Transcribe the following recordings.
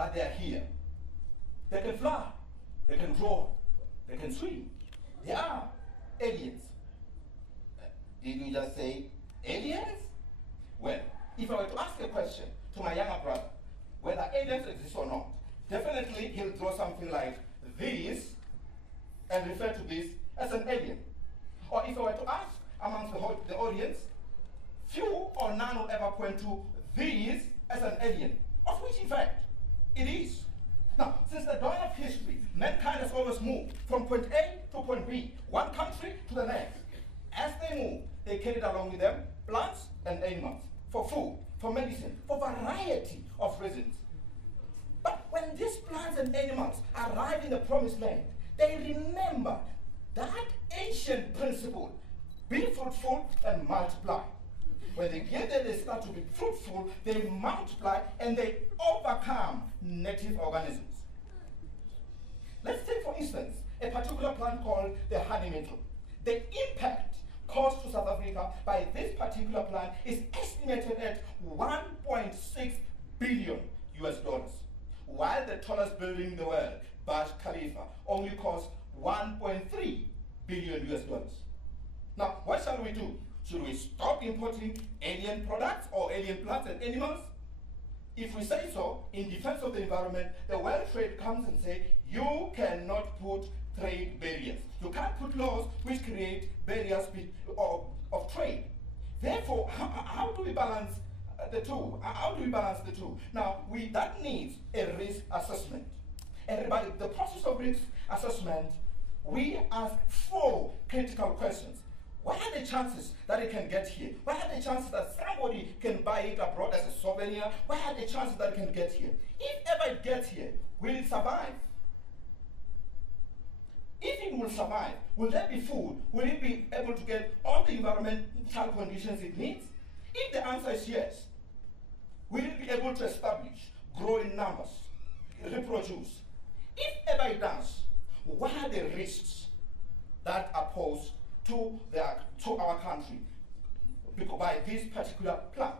that they are here. They can fly, they can crawl, they can swim. They are aliens. Did you just say aliens? Well, if I were to ask a question to my younger brother, whether aliens exist or not, definitely he'll draw something like this and refer to this as an alien. Or if I were to ask amongst the audience, few or none will ever point to this as an alien, of which in fact it is. Now, since the dawn of history, mankind has always moved from point A to point B, one country to the next. As they move, they carried along with them plants and animals for food, for medicine, for variety of reasons. But when these plants and animals arrive in the promised land, they remember that ancient principle, be fruitful and multiply. When they get there, they start to be fruitful, they multiply, and they overcome native organisms. Let's take, for instance, a particular plant called the honey myrtle. The impact caused to South Africa by this particular plant is estimated at 1.6 billion US dollars, while the tallest building in the world, Burj Khalifa, only cost 1.3 billion US dollars. Now, what shall we do? Should we stop importing alien products or alien plants and animals? If we say so, in defense of the environment, the World Trade comes and says, you cannot put trade barriers. You can't put laws which create barriers of trade. Therefore, how do we balance the two? How do we balance the two? Now, that needs a risk assessment. And by the process of risk assessment, we ask 4 critical questions. What are the chances that it can get here? What are the chances that somebody can buy it abroad as a souvenir? What are the chances that it can get here? If ever it gets here, will it survive? If it will survive, will there be food? Will it be able to get all the environmental conditions it needs? If the answer is yes, will it be able to establish, grow in numbers, reproduce? If ever it does, what are the risks that are posed to our country by this particular plant?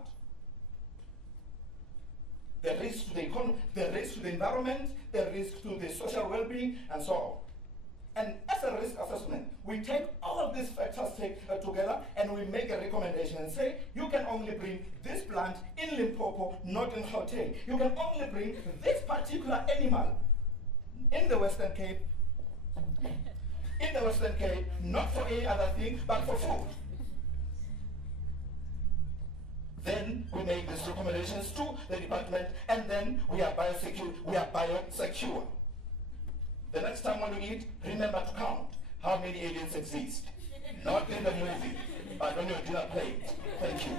The risk to the economy, the risk to the environment, the risk to the social well-being, and so on. And as a risk assessment, we take all these factors together and we make a recommendation and say, you can only bring this plant in Limpopo, not in Gauteng. You can only bring this particular animal in the Western Cape, not for any other thing, but for food. Then we make these recommendations to the department, and then we are biosecure. The next time when you eat, remember to count how many aliens exist. Not in the movie, but on your dinner plate. Thank you.